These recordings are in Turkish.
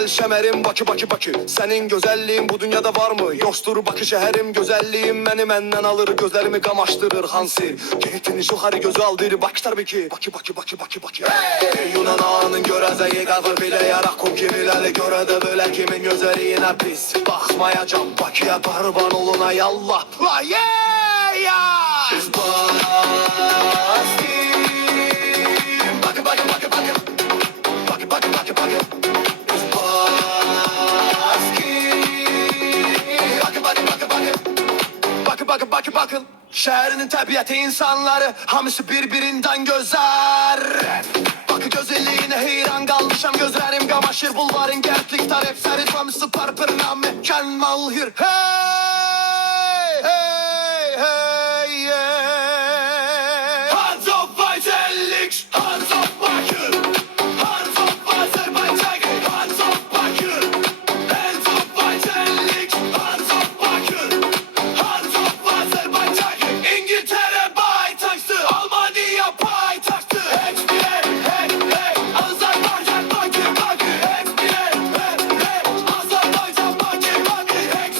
güzel şemerim Bakı Bakı Bakı. Senin güzelliğin bu dünyada var mı? Yoxdur Bakı şehrim güzelliğim beni menden alır gözlerimi kamaştırır hansı. Geytini yukarı gözü aldır Bakı tabii ki. Bakı Bakı Bakı Bakı Bakı. Hey! Yunan ağanın görəzəyi qalır bilə yaraq kum kimiləri görə də böyle kimin gözəlinə pis baxmayacam. Bakıya qurban oluna yallah. La yeah yeah. Biz Bakı Bakı Bakı Bakı. Bakı Bakı Bakı Bakı. Biz Bakı Bakı Bakı Bakı. Bakı Bakı Bakı Bakı. Şehrinin təbiəti insanları hamısı birbirinden gözler. Bakı gözəlliyinə heyran qalmışam gözlərim qamaşır bulvarın gərdlik tarifləri hamısı parpırına mükemmel hür. Hey hey hey hey. Hands of Vitalix, hands of Bakı. Hands of Azerbaycan, hands of Bakı. Hands of Vitalix, hands of Bakı. Hands of Azerbaycan. İngiltere paytaxtı, Almanya paytaxtı. Hey hey hey. Azerbaycan Bakı Bakı. Hey hey hey. Azerbaycan Bakı Bakı. Hey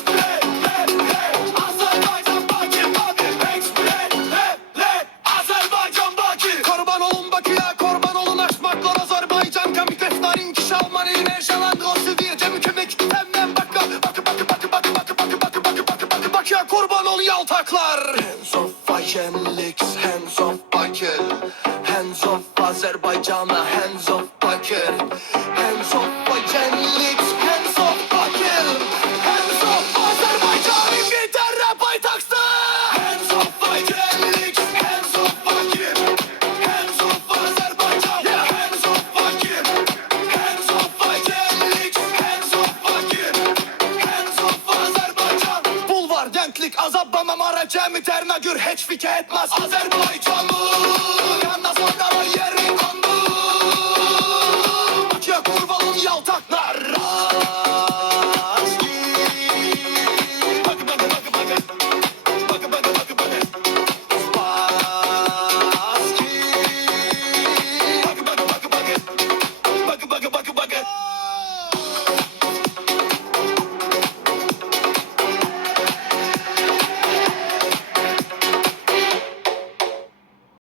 hey hey. Azerbaycan Bakı Bakı. Hey hey hey. Azerbaycan Bakı. Kurban olun Bakıya, kurban olun aşmaklar Azerbaycan. Kamikleşlerin kişi Almanya'nın eşyalandığı o sivirce mükemmel temmen Bakı. Bakı Bakı Bakı Bakı Bakı Bakı Bakı Bakı Bakı Bakı Bakıya kurban olun yaltaklar. Hands of Vitalix, hands of Bakı. Hands of Azerbaycan'a, hands of Bakı. Hands of Vitalix, hands of Bakı. Hands of Azerbaycan, İngiltere paytaxtı. Hands of Vitalix, hands of Bakı. Hands of Azerbaycan, hands of Bakı. Hands of Vitalix, hands of Bakı. Hands of Azerbaycan. Bulvar, denklik, azab, mamara, cemi, terme, gür, hiç fikir etmez Azerbaycanlı. Yanına sonra yerin kondu. Bakıya kurbanın yaltaklar.